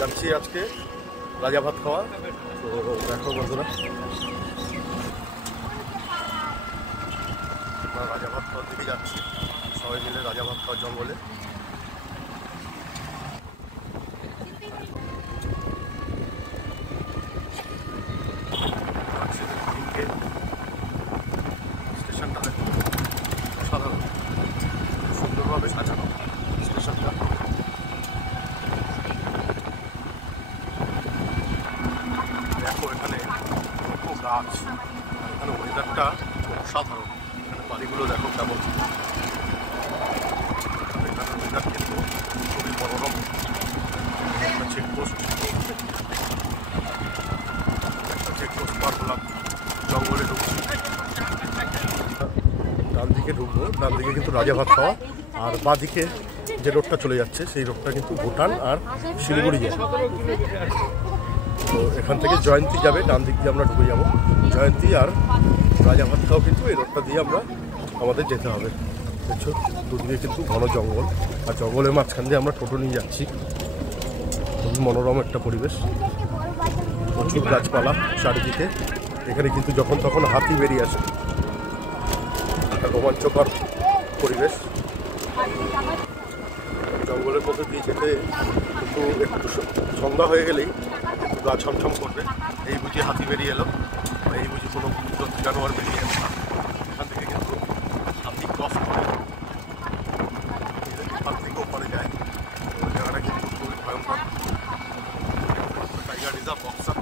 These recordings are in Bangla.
যাচ্ছি আজকে রাজা ভাত খাওয়া। তো দেখো বন্ধুরা, রাজা ভাত খাওয়ার দিকে যাচ্ছি, সবাই মিলে রাজা ভাত খাওয়ার জঙ্গলে। স্টেশনটা দেখো, অসাধারণ, সুন্দরভাবে সাজানো স্টেশনটা। দেখো এখানে কত গাছ, এখানে ওয়েদারটা অসাধারণ। এখানে বাড়িগুলো দেখো কেমন, এখানে ওয়েদার কিন্তু খুবই মনোরম। একটা চেকপোস্ট পার হলাম, জঙ্গলে ঢুকছি। ডান দিকে ঢুকবো, ডান দিকে কিন্তু রাজা ভাত খাওয়া, আর বাঁ দিকে যে রোডটা চলে যাচ্ছে সেই রোডটা কিন্তু ভুটান আর শিলিগুড়ি যায়। তো এখান থেকে জয়ন্তী যাবে, ডান দিক দিয়ে আমরা ঢুকে যাবো। জয়ন্তী আর রাজা ভাত খাওয়া কিন্তু এই রোডটা দিয়ে আমাদের যেতে হবে। দেখছো দুদিকে কিন্তু ঘন জঙ্গল, আর জঙ্গলের মাঝখান দিয়ে আমরা টোটো নিয়ে যাচ্ছি। খুবই মনোরম একটা পরিবেশ, প্রচুর গাছপালা চারিদিকে। এখানে কিন্তু যখন তখন হাতি বেরিয়ে আসে, একটা রোমাঞ্চকর পরিবেশ। জঙ্গলের মধ্যে দিয়ে যেতে কিন্তু একটু সন্ধ্যা হয়ে গেলেই কিন্তু গা ছমছম করবে। এই বুঝি হাতি বেরিয়ে এলো, এই বুঝি কোনো জানোয়ার বেরিয়ে এলো। এখান থেকে কিন্তু হাতি ক্রস করে এখান থেকে ওপারে যায়। ওই জায়গাটা কিন্তু খুবই ভয়ঙ্কর। Tiger reserve boxer.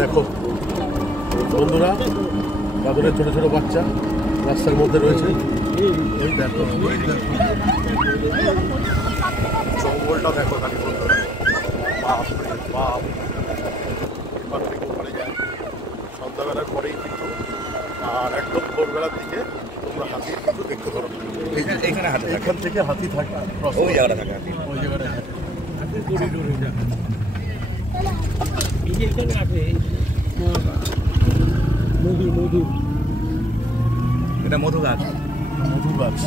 দেখো বন্ধুরা, বাদরের ছোটো ছোটো বাচ্চা রাস্তার মধ্যে রয়েছে। এই দেখো জঙ্গলটা দেখো খালি বন্ধুরা, বাপ রে বাপ। এবার থেকে ওখানে যায় সন্ধ্যাবেলার পরেই কিন্তু, আর একদম ভোরবেলার দিকে তোমরা হাতি কিন্তু দেখতে পারো। এখান থেকে হাতি থাকে, ওই জায়গাটা থাকে, ওই জায়গাটা থাকে। মধু, এটা মধু গাছ, মধু গাছ।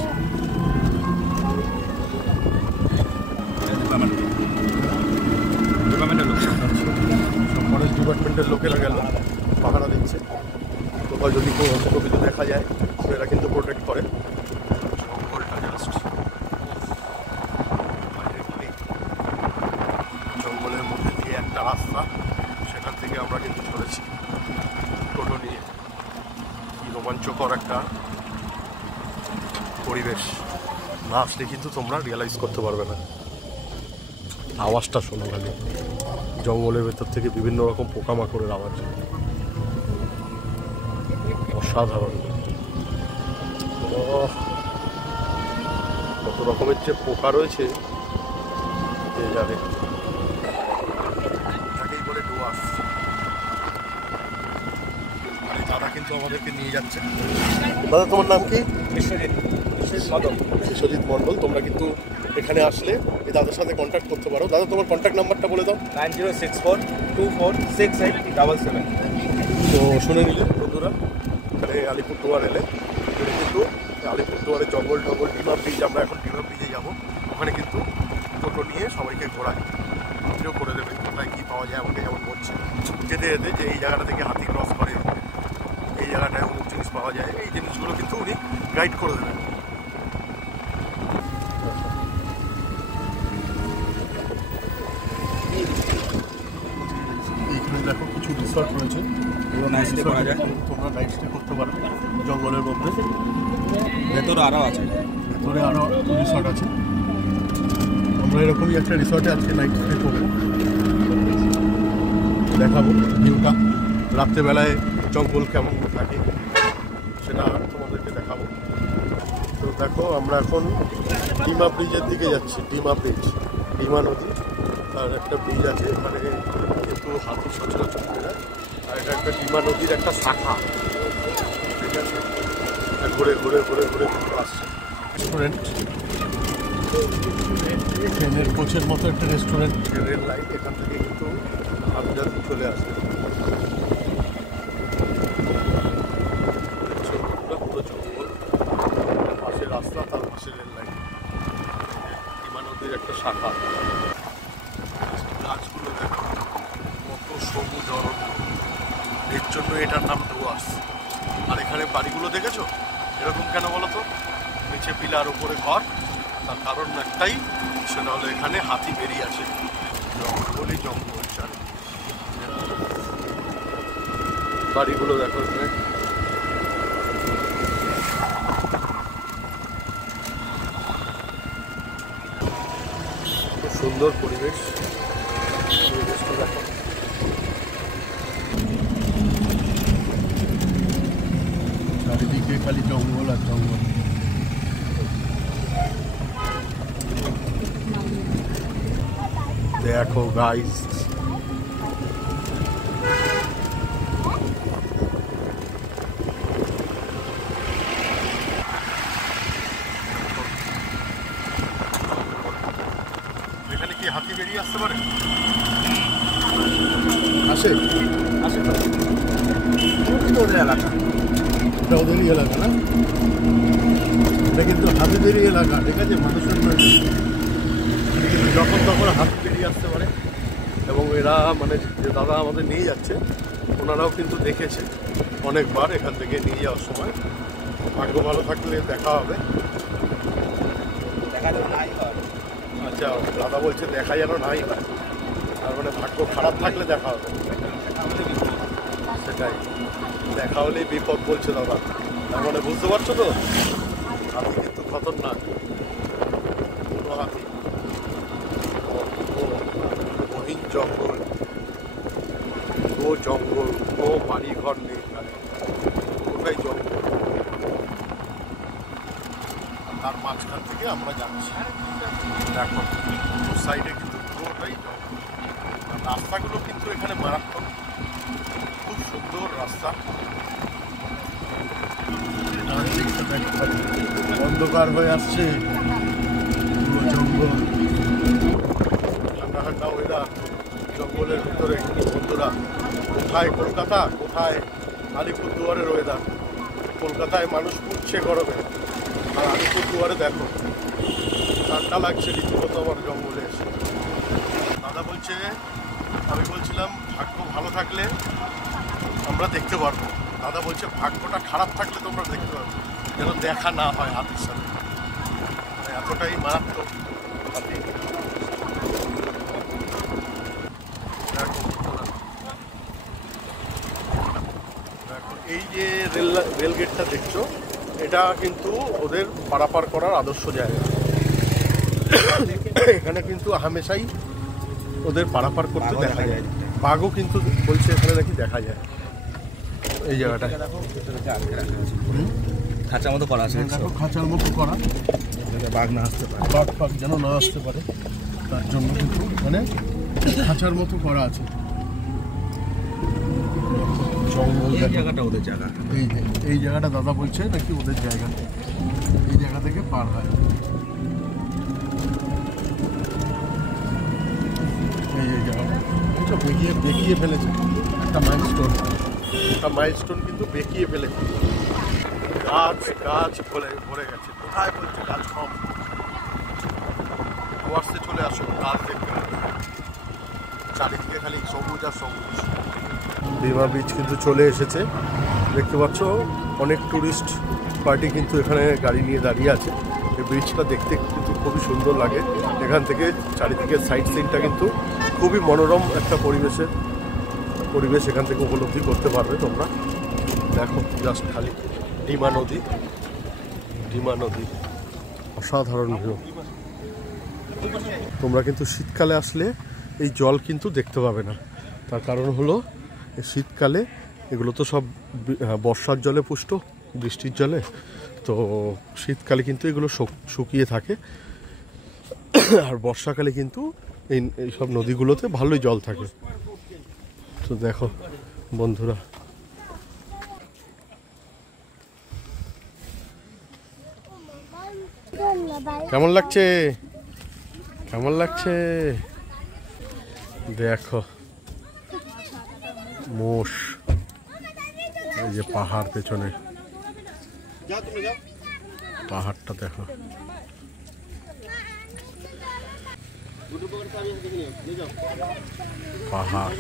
ফরেস্ট ডিপার্টমেন্টের লোকেরা গেল, পাহারা দিচ্ছে। কোথাও যদি কেউ অসুবিধা দেখা যায় তো এরা কিন্তু প্রোটেক্ট করে। জঙ্গলটা জাস্ট জঙ্গলের মধ্যে দিয়ে একটা রাস্তা, সেখান থেকে আমরা কিন্তু চলেছি টোটো নিয়ে। কি রোমাঞ্চকর একটা পরিবেশ, না আসলে কিন্তু তোমরা রিয়েলাইজ করতে পারবে না। আওয়াজটা শোনো খালি, জঙ্গলের ভেতর থেকে বিভিন্ন রকম পোকামাকড়ের আওয়াজ, অসাধারণ। কত রকমের যে পোকা রয়েছে কে জানে। এটাকেই বলে ডুয়ার্স। দাদা কিন্তু আমাদেরকে নিয়ে যাচ্ছে। দাদা তোমার নাম কি? বিশ্বজিৎ মণ্ডল। তোমরা কিন্তু এখানে আসলে এই দাদার সাথে কন্ট্যাক্ট করতে পারো। দাদা তোমার কন্ট্যাক্ট নাম্বারটা বলে দাও। 9064246877। তো শুনে নিলে বন্ধুরা, এখানে আলিপুরদুয়ার এলে কিন্তু আলিপুরদুয়ারের জঙ্গল ডিমা ব্রিজ, আমরা এখন ডিমা ব্রিজে যাবো। ওখানে কিন্তু টোটো নিয়ে সবাইকে ঘোরায়, আপনিও করে দেবেন কোথায় কী পাওয়া যায়। আমাকে যেমন বলছে যেতে যেতে যে এই জায়গাটা থেকে হাতি ক্রস করে, এই জায়গাটায় অমুক জিনিস পাওয়া যায়, এই জিনিসগুলো কিন্তু উনি গাইড করে দেবেন। এইখানে দেখো কিছু রিসর্ট রয়েছে, তোমরা নাইট স্টে করতে পারো জঙ্গলের মধ্যে। ভেতরে আরও আছে, ভেতরে আরও রিসর্ট আছে। আমরা এরকমই একটা রিসর্টে আজকে নাইট স্টে করবো, দেখাবো ভিউটা। রাত্রেবেলায় জঙ্গল কেমন থাকে সেটা তোমাদেরকে দেখাবো। তো দেখো আমরা এখন ডিমা ব্রিজের দিকে যাচ্ছি। ডিমা ব্রিজ, ডিমা নদী, আর একটা ব্রিজ আছে এখানে কিন্তু হাতি সচরাচর করে যায়। আর এটা একটা ডিমা নদীর একটা শাখা, ঠিক আছে। ঘুরে ঘুরে ঘুরে ঘুরে কিন্তু আসছে রেস্টুরেন্ট, ট্রেনের কোচের মতো একটা রেস্টুরেন্ট, রেল লাইন। এখান থেকে কিন্তু হাজার চলে আসে। পুরো জঙ্গল, পাশে রাস্তা, তার পাশে রেল লাইন, ডিমা নদীর একটা শাখা। এটার নাম ডুয়ার্স। আর এখানে বাড়িগুলো দেখেছো এরকম কেন বলো তো? নিচে পিলার উপরে ঘর, তার কারণ একটাই, সেটা হলো এখানে হাতি বেরিয়ে আসে, জঙ্গলই জঙ্গল চার। বাড়িগুলো দেখো এখানে, খুব সুন্দর পরিবেশ, পরিবেশটা দেখো। চারিদিকে খালি জঙ্গল আর জঙ্গল। দেখো গাইস, এখানে কি হাতি বেরিয়ে আসতে পারে? আসে আসে তো, কিন্তু ওদের এলাকা, এটা ওদেরই এলাকা না? এটা কিন্তু হাতিদেরই এলাকা, ঠিক আছে, মানুষের নয়। কিন্তু যখন তখন হাতি বেরিয়ে আসতে পারে। এবং এরা মানে যে দাদা আমাদের নিয়ে যাচ্ছে, ওনারাও কিন্তু দেখেছে অনেকবার এখান থেকে নিয়ে যাওয়ার সময়। ভাগ্য ভালো থাকলে দেখা হবে। দেখা যাবে নাই হয়। আচ্ছা, দাদা বলছে দেখা যেন নাই হয়, তার মানে ভাগ্য খারাপ থাকলে দেখা হবে। সেটাই, দেখা হলেই বিপদ বলছে দাদা, তার মানে বুঝতে পারছো তো? হাতি কিন্তু খতরনাক, পুরো হাতি, গহীন জঙ্গল, ও জঙ্গল, ও বাড়ি ঘর নেই, ওটাই জঙ্গল। তার মাঝখান থেকে আমরা যাচ্ছি, দেখো সাইডে কিন্তু পুরোটাই জঙ্গল। আর রাস্তাগুলো কিন্তু এখানে মারাত্মক, খুব সুন্দর রাস্তা। অন্ধকার হয়ে আসছে, পুরো জঙ্গল, ঠান্ডা ঠান্ডা ওয়েদার, জঙ্গলের ভিতরে। বন্ধুরা, কোথায় কলকাতা, কোথায় আলিপুরদুয়ারের ওয়েদার। কলকাতায় মানুষ পুড়ছে গরমে, আর আলিপুরদুয়ারে দেখো ঠান্ডা লাগছে রীতিমতো আমার জঙ্গলে এসে। দাদা বলছে, আমি বলছিলাম ভাগ্য ভালো থাকলে আমরা দেখতে পারবো। দাদা বলছে ভাগ্যটা খারাপ থাকলে তোমরা দেখতে পারবো, যেন দেখা না হয় হাতির সাথে, মানে এতটাই মারাত্মক হাতি। দেখো এই যে রেল গেটটা দেখছো, এটা কিন্তু ওদের পারাপার করার আদর্শ জায়গা। এখানে কিন্তু হামেশাই ওদের পারাপার করতে দেখা যায়। বাঘও কিন্তু বলছে এখানে নাকি দেখা যায়। এই জায়গাটা খাঁচা মতো করা আছে, দেখো খাঁচার মতো করা, বাঘ না আসতে পারে, বাঘ ফাঘ যেন না আসতে পারে, তার জন্য কিন্তু মানে খাঁচার মতো করা আছে। জঙ্গল, এই জায়গাটা ওদের জায়গা। এই জায়গাটা দাদা বলছে নাকি ওদের জায়গা, এই জায়গা থেকে পার হয়। এই জায়গাটা এটা বেঁকিয়ে ফেলেছে, একটা মাইলস্টোন কিন্তু বেঁকিয়ে ফেলেছে। গাছ ভরে গেছে। কোথায় বলছে গাছ কম? ডুয়ার্সে চলে আসো, গাছ দেখতে হবে। চারিদিকে খালি সবুজ আর সবুজ। ডিমা বিচ কিন্তু চলে এসেছে, দেখতে পাচ্ছ অনেক টুরিস্ট পার্টি কিন্তু এখানে গাড়ি নিয়ে দাঁড়িয়ে আছে। এই বিচটা দেখতে কিন্তু খুবই সুন্দর লাগে। এখান থেকে চারিদিকে সাইড সিনটা কিন্তু খুবই মনোরম একটা পরিবেশ এখান থেকে উপলব্ধি করতে পারবে তোমরা। দেখো জাস্ট খালি ডিমা নদী, অসাধারণ ভিউ। তোমরা কিন্তু শীতকালে আসলে এই জল কিন্তু দেখতে পাবে না, তার কারণ হলো শীতকালে এগুলো তো সব বর্ষার জলে পুষ্ট, বৃষ্টির জলে, তো শীতকালে কিন্তু এগুলো শুকিয়ে থাকে। আর বর্ষাকালে কিন্তু এই সব নদীগুলোতে ভালোই জল থাকে। তো দেখো বন্ধুরা, কেমন লাগছে দেখো মোষ, এই যে পাহাড়, পেছনে পাহাড়টা দেখো। পাহাড়,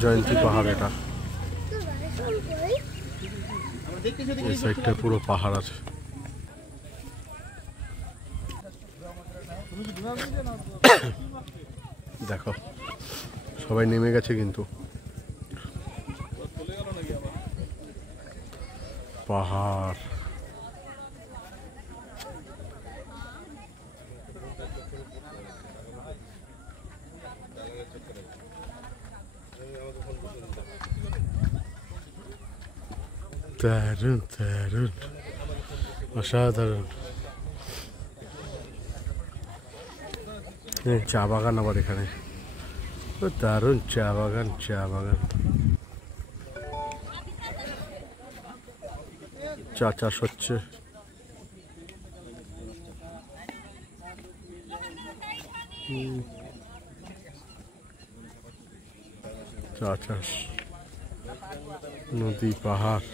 জয়ন্তী পাহাড়, এটা এই সাইডটা পুরো পাহাড় আছে। দেখো সবাই নেমে গেছে কিন্তু পাহাড়। দারুণ দারুণ অসাধারণ। চা বাগান আবার এখানে, দারুণ চা বাগান চা বাগান। চা চাষ হচ্ছে। চা চাষ, নদী পাহাড়।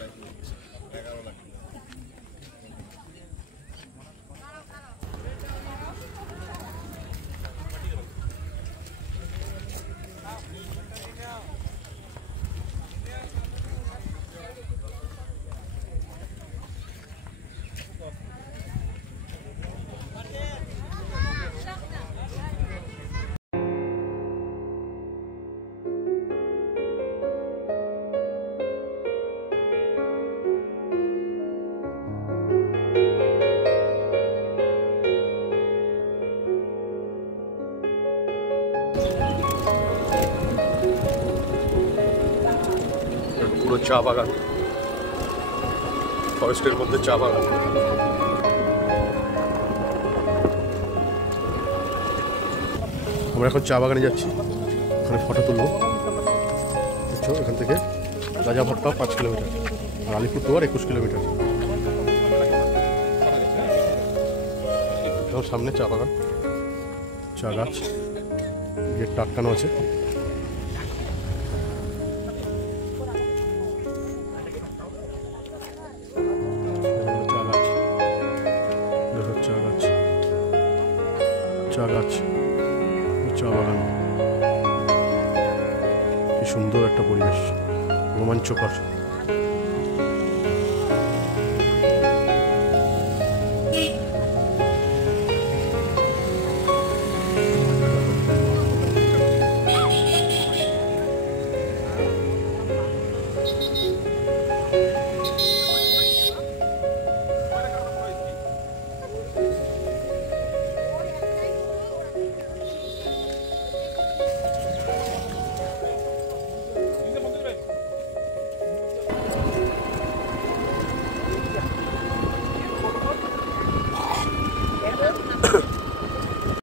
পুরো চা বাগান, ফরেস্টের মধ্যে চা বাগান। আমরা এখন চা বাগানে যাচ্ছি, ওখানে ফটো তুলবো। বুঝছো, এখান থেকে রাজাভাতটা 5 কিলোমিটার আর আলিপুরদুয়ার 21 কিলোমিটার। সামনে চা বাগান, চা গাছ, গেট আটকানো আছে। চা গাছ, চা বাগান, কি সুন্দর একটা পরিবেশ, রোমাঞ্চকর।